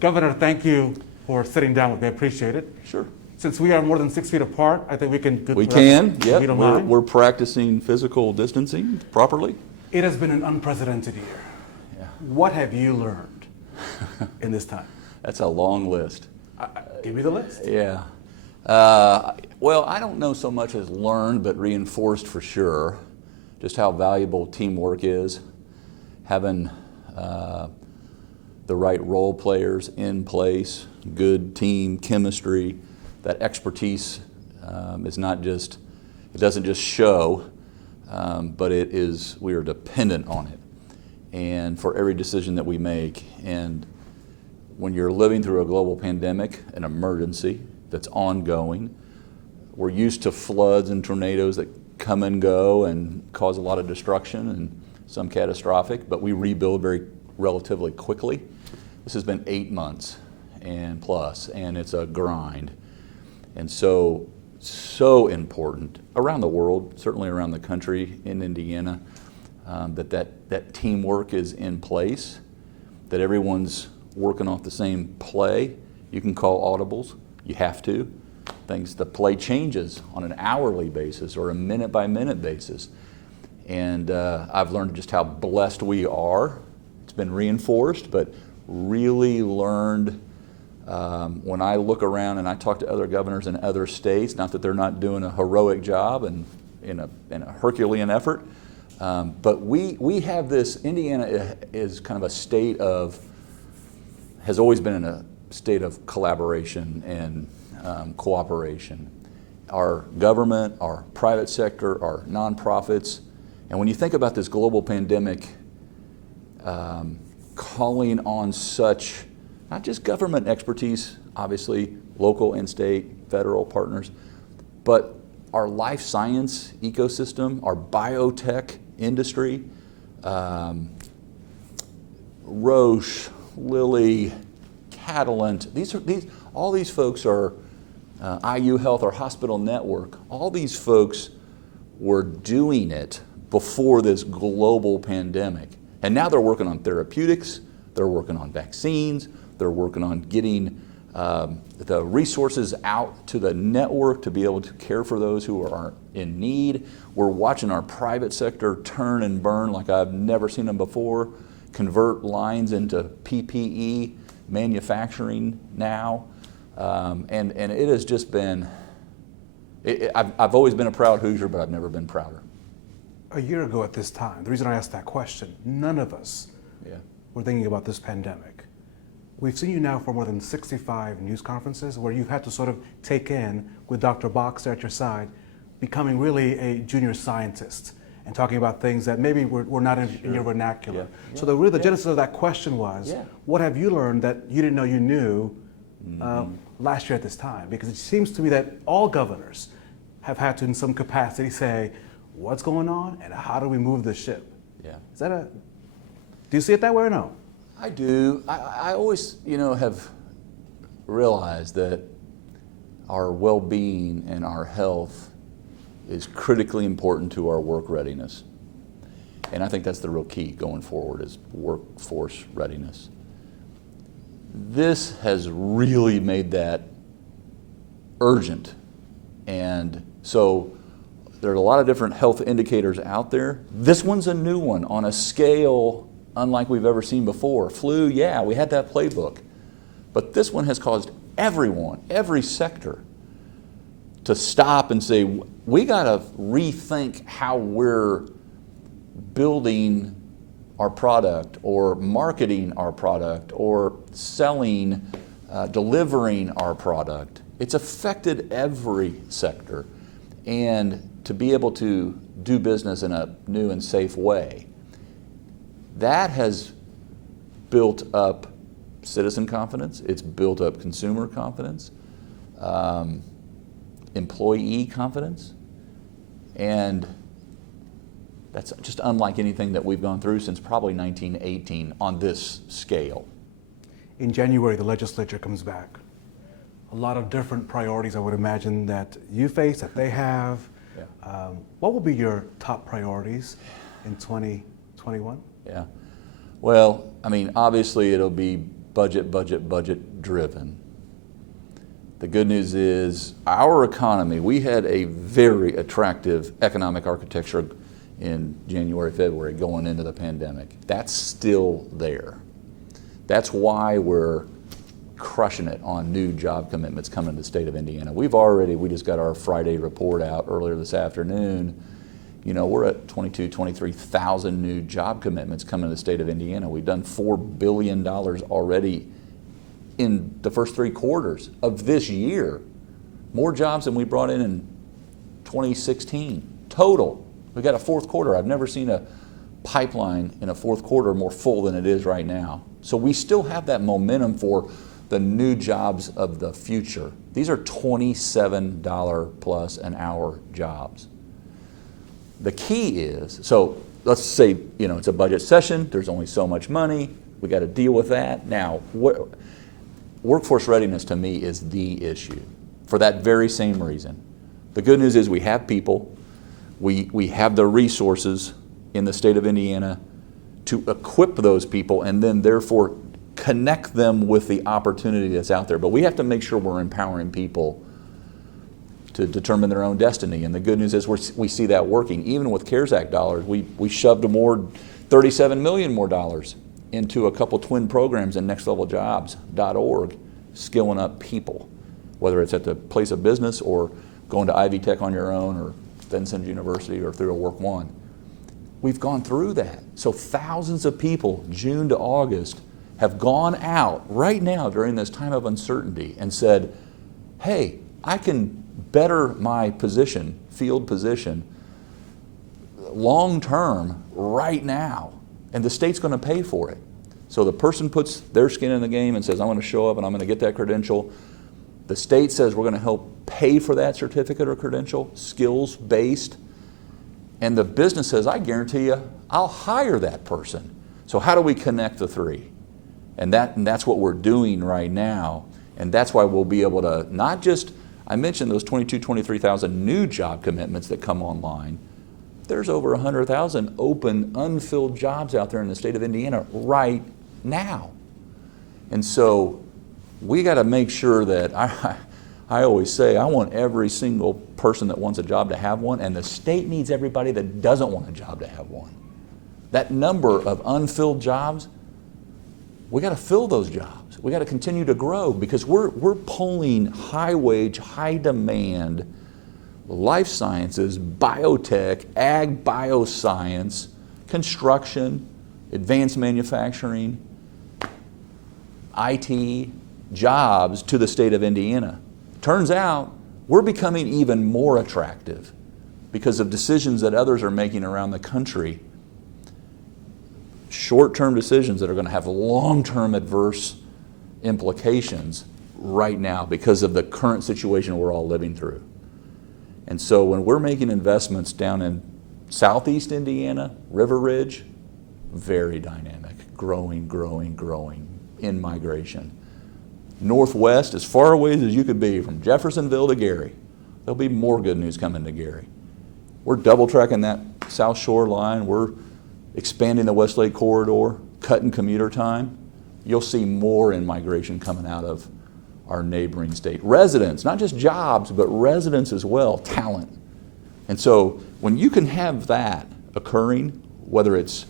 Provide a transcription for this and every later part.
Governor, thank you for sitting down with me. I appreciate it. Sure. Since we are more than 6 feet apart, I think we can do We can, if yep. you don't mind. We're practicing physical distancing properly. It has been an unprecedented year. Yeah. What have you learned in this time? That's a long list. Give me the list. Yeah. Well, I don't know so much as learned, but reinforced for sure, just how valuable teamwork is. Having the right role players in place, good team chemistry, that expertise is not just, it doesn't just show, but it is, we are dependent on it. And for every decision that we make, and when you're living through a global pandemic, an emergency that's ongoing, we're used to floods and tornadoes that come and go and cause a lot of destruction and some catastrophic, but we rebuild very relatively quickly. This has been 8 months and plus, and it's a grind. And so important around the world, certainly around the country, in Indiana, that teamwork is in place, that everyone's working off the same play. You can call audibles, you have to. The play changes on an hourly basis or a minute by minute basis. And I've learned just how blessed we are. It's been reinforced, but really learned when I look around and I talk to other governors in other states, not that they're not doing a heroic job and in a Herculean effort, but we have this, Indiana is kind of a state of, has always been in a state of collaboration and cooperation. Our government, our private sector, our nonprofits, and when you think about this global pandemic, calling on such, not just government expertise, obviously local and state, federal partners, but our life science ecosystem, our biotech industry, Roche, Lilly, Catalent, all these folks are IU Health, our hospital network. All these folks were doing it before this global pandemic. And now they're working on therapeutics, they're working on vaccines, they're working on getting the resources out to the network to be able to care for those who are in need. We're watching our private sector turn and burn like I've never seen them before, convert lines into PPE manufacturing now. And it has just been, I've always been a proud Hoosier, but I've never been prouder. A year ago at this time, the reason I asked that question, none of us were thinking about this pandemic. We've seen you now for more than 65 news conferences where you've had to sort of take in, with Dr. Boxer at your side, becoming really a junior scientist and talking about things that maybe were not in your vernacular. So the genesis of that question was, what have you learned that you didn't know you knew last year at this time? Because it seems to me that all governors have had to, in some capacity, say, what's going on and how do we move the ship? Is that do you see it that way or no? I do. I always, have realized that our well-being and our health is critically important to our work readiness. And I think that's the real key going forward, is workforce readiness. This has really made that urgent. And so there are a lot of different health indicators out there. This one's a new one on a scale unlike we've ever seen before. Flu, we had that playbook. But this one has caused everyone, every sector, to stop and say, we got to rethink how we're building our product or marketing our product or selling, delivering our product. It's affected every sector. And to be able to do business in a new and safe way, that has built up citizen confidence, it's built up consumer confidence, employee confidence, and that's just unlike anything that we've gone through since probably 1918 on this scale. In January, the legislature comes back. A lot of different priorities, I would imagine, that you face, that they have. What will be your top priorities in 2021? Well, obviously it'll be budget driven. The good news is our economy, we had a very attractive economic architecture in January, February going into the pandemic. That's still there. That's why we're crushing it on new job commitments coming to the state of Indiana. We just got our Friday report out earlier this afternoon. You know, we're at 23,000 new job commitments coming to the state of Indiana. We've done $4 billion already in the first 3 quarters of this year. More jobs than we brought in 2016, total. We got a fourth quarter. I've never seen a pipeline in a fourth quarter more full than it is right now. So we still have that momentum for the new jobs of the future. These are $27 plus an hour jobs. The key is, so let's say, you know, it's a budget session, there's only so much money, we got to deal with that. Now, workforce readiness to me is the issue for that very same reason. The good news is we have people, we have the resources in the state of Indiana to equip those people and then therefore connect them with the opportunity that's out there. But we have to make sure we're empowering people to determine their own destiny. And the good news is we see that working. Even with CARES Act dollars, we shoved more, $37 million more dollars into a couple twin programs in nextleveljobs.org, skilling up people, whether it's at the place of business or going to Ivy Tech on your own or Vincennes University or through a Work One. We've gone through that. So thousands of people, June to August, have gone out right now during this time of uncertainty and said, hey, I can better my position, field position, long term right now, and the state's going to pay for it. So the person puts their skin in the game and says, I'm going to show up and I'm going to get that credential. The state says we're going to help pay for that certificate or credential, skills-based, and the business says, I guarantee you, I'll hire that person. So how do we connect the three? And that's what we're doing right now, and that's why we'll be able to not just, I mentioned those 23,000 new job commitments that come online. There's over 100,000 open, unfilled jobs out there in the state of Indiana right now. And so we got to make sure that, I always say, I want every single person that wants a job to have one, and the state needs everybody that doesn't want a job to have one. That number of unfilled jobs, we got to fill those jobs. We got to continue to grow because we're pulling high wage, high demand, life sciences, biotech, ag bioscience, construction, advanced manufacturing, IT jobs to the state of Indiana. Turns out we're becoming even more attractive because of decisions that others are making around the country. Short-term decisions that are going to have long-term adverse implications right now because of the current situation we're all living through. And so when we're making investments down in southeast Indiana, River Ridge, very dynamic, growing in migration. Northwest, as far away as you could be from Jeffersonville to Gary, there'll be more good news coming to Gary. We're double tracking that South Shore line. We're expanding the Westlake Corridor, cutting commuter time. You'll see more in migration coming out of our neighboring state. Residents, not just jobs, but residents as well, talent. And so when you can have that occurring, whether it's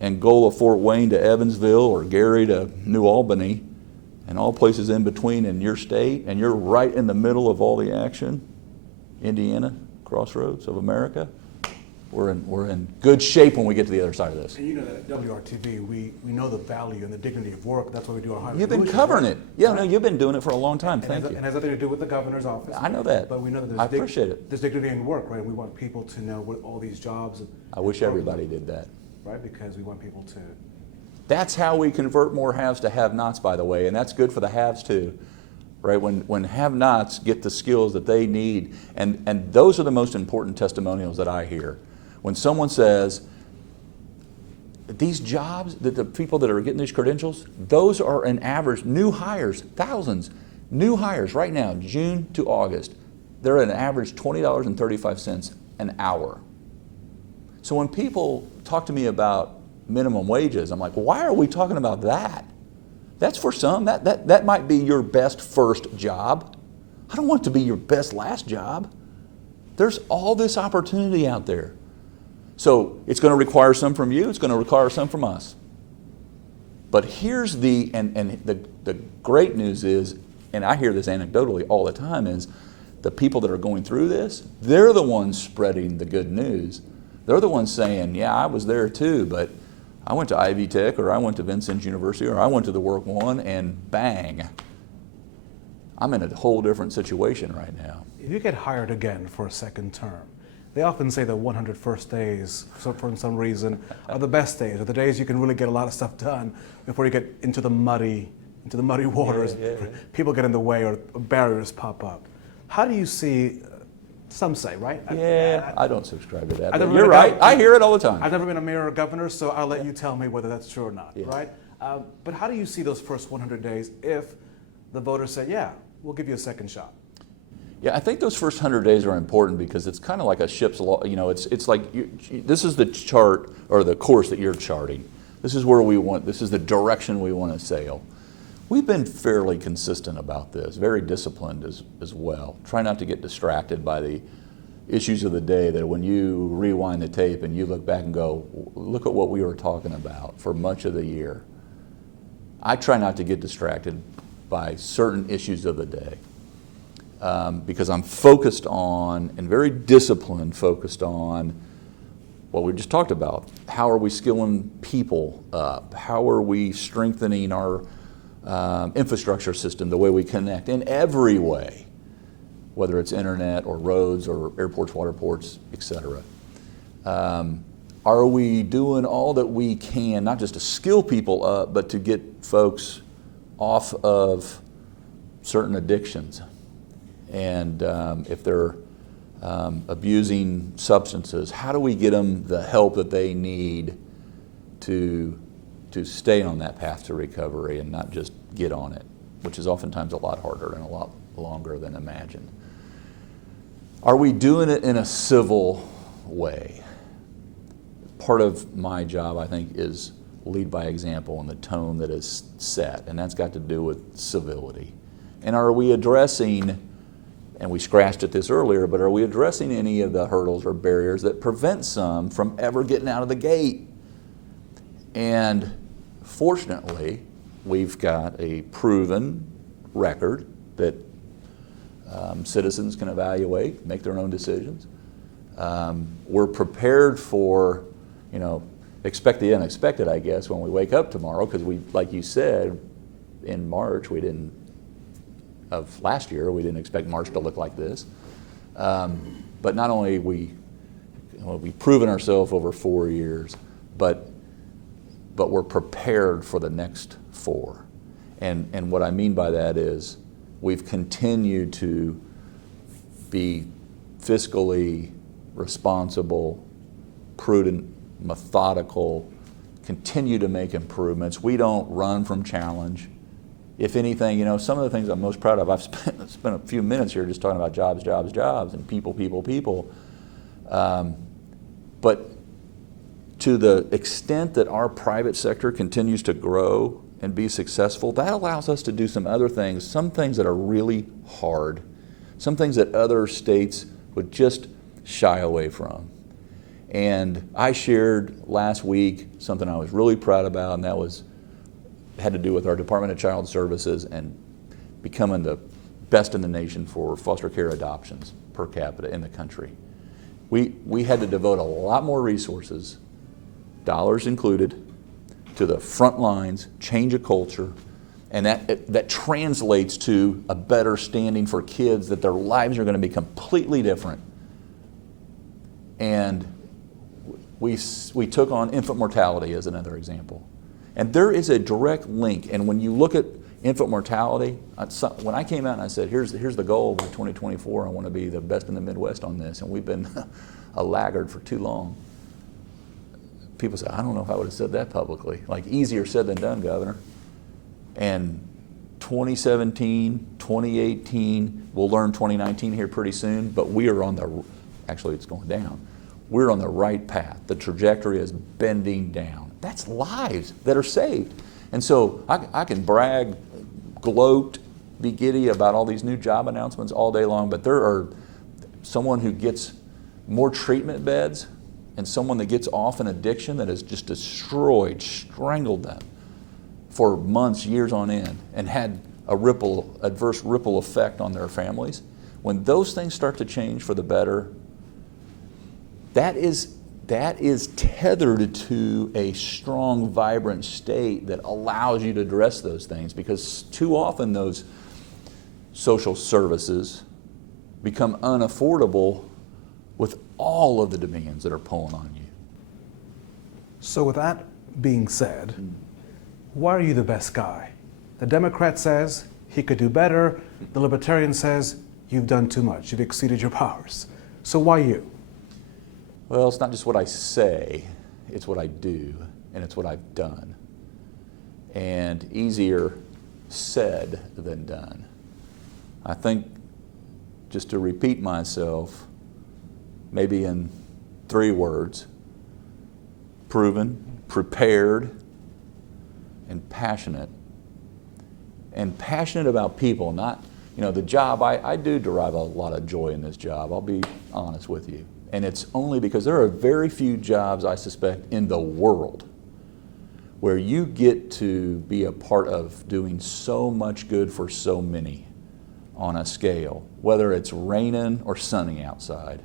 Angola, Fort Wayne to Evansville or Gary to New Albany, and all places in between in your state, and you're right in the middle of all the action, Indiana, crossroads of America, we're in good shape when we get to the other side of this. And you know that at WRTV, we know the value and the dignity of work. That's why we do our higher. You've been covering it. Yeah, no, you've been doing it for a long time. Thank you. And it has nothing to do with the governor's office. I know that. But we know that there's I appreciate it. There's dignity in work, right? We want people to know what all these jobs. I wish everybody did that. Right, because we want people to. That's how we convert more haves to have-nots, by the way, and that's good for the haves too. Right? When have-nots get the skills that they need, and those are the most important testimonials that I hear. When someone says, these jobs, that the people that are getting these credentials, those are an average, new hires, thousands, new hires right now, June to August, they're at an average $20.35 an hour. So when people talk to me about minimum wages, I'm like, why are we talking about that? That's for some. That might be your best first job. I don't want it to be your best last job. There's all this opportunity out there. So it's going to require some from you. It's going to require some from us. But here's the great news is, and I hear this anecdotally all the time, is the people that are going through this, they're the ones spreading the good news. They're the ones saying, yeah, I was there too, but I went to Ivy Tech, or I went to Vincennes University, or I went to the Work One, and bang, I'm in a whole different situation right now. If you get hired again for a second term, they often say the 100 first days, for some reason, are the best days, or the days you can really get a lot of stuff done before you get into the muddy waters. Yeah. People get in the way, or barriers pop up. How do you see? Some say, right? Yeah, I don't subscribe to that. But you're right. I hear it all the time. I've never been a mayor or governor, so I'll let you tell me whether that's true or not, right? But how do you see those first 100 days if the voters say, yeah, we'll give you a second shot? Yeah, I think those first 100 days are important because it's kind of like a ship's law. You know, it's like this is the chart or the course that you're charting. This is where we want. This is the direction we want to sail. We've been fairly consistent about this, very disciplined as well. Try not to get distracted by the issues of the day, that when you rewind the tape and you look back and go, look at what we were talking about for much of the year. I try not to get distracted by certain issues of the day because I'm focused on, and very disciplined, focused on what we just talked about. How are we skilling people up? How are we strengthening our infrastructure system, the way we connect in every way, whether it's internet or roads or airports, waterports, etc. Are we doing all that we can, not just to skill people up, but to get folks off of certain addictions? And if they're abusing substances, how do we get them the help that they need to stay on that path to recovery and not just get on it, which is oftentimes a lot harder and a lot longer than imagined. Are we doing it in a civil way? Part of my job, I think, is lead by example and the tone that is set, and that's got to do with civility. And are we addressing, and we scratched at this earlier, but are we addressing any of the hurdles or barriers that prevent some from ever getting out of the gate? And fortunately, we've got a proven record that citizens can evaluate, make their own decisions. We're prepared for, expect the unexpected, I guess, when we wake up tomorrow, because we, like you said, in March, of last year, we didn't expect March to look like this. But not only we've proven ourselves over 4 years, but we're prepared for the next 4. And what I mean by that is we've continued to be fiscally responsible, prudent, methodical, continue to make improvements. We don't run from challenge. If anything, some of the things I'm most proud of, I've spent a few minutes here just talking about jobs, jobs, jobs, and people, people, people. But to the extent that our private sector continues to grow and be successful, that allows us to do some other things, some things that are really hard, some things that other states would just shy away from. And I shared last week something I was really proud about, and that had to do with our Department of Child Services and becoming the best in the nation for foster care adoptions per capita in the country. We had to devote a lot more resources, dollars included, to the front lines, change a culture, and that translates to a better standing for kids, that their lives are going to be completely different. And we took on infant mortality as another example. And there is a direct link, and when you look at infant mortality, when I came out and I said, here's the goal for 2024, I want to be the best in the Midwest on this, and we've been a laggard for too long. People say, I don't know if I would have said that publicly. Like, easier said than done, Governor. And 2017, 2018, we'll learn 2019 here pretty soon, but we are actually it's going down. We're on the right path. The trajectory is bending down. That's lives that are saved. And so I can brag, gloat, be giddy about all these new job announcements all day long, but there are someone who gets more treatment beds and someone that gets off an addiction that has just destroyed, strangled them for months, years on end, and had a adverse ripple effect on their families. When those things start to change for the better, that is tethered to a strong, vibrant state that allows you to address those things, because too often those social services become unaffordable with all of the demands that are pulling on you. So with that being said, why are you the best guy? The Democrat says he could do better. The Libertarian says you've done too much. You've exceeded your powers. So why you? Well, it's not just what I say, it's what I do, and it's what I've done. And easier said than done. I think, just to repeat myself, maybe in 3 words: proven, prepared, and passionate. And passionate about people, not, the job. I do derive a lot of joy in this job, I'll be honest with you. And it's only because there are very few jobs, I suspect, in the world where you get to be a part of doing so much good for so many on a scale, whether it's raining or sunny outside,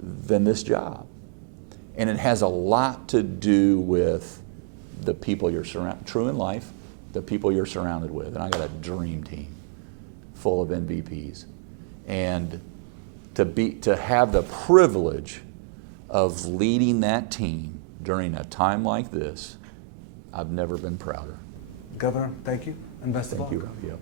than this job. And it has a lot to do with the people you're surrounded, true in life, the people you're surrounded with. And I got a dream team full of MVPs. And to have the privilege of leading that team during a time like this, I've never been prouder. Governor, thank you, and best of luck. Thank you. Yep.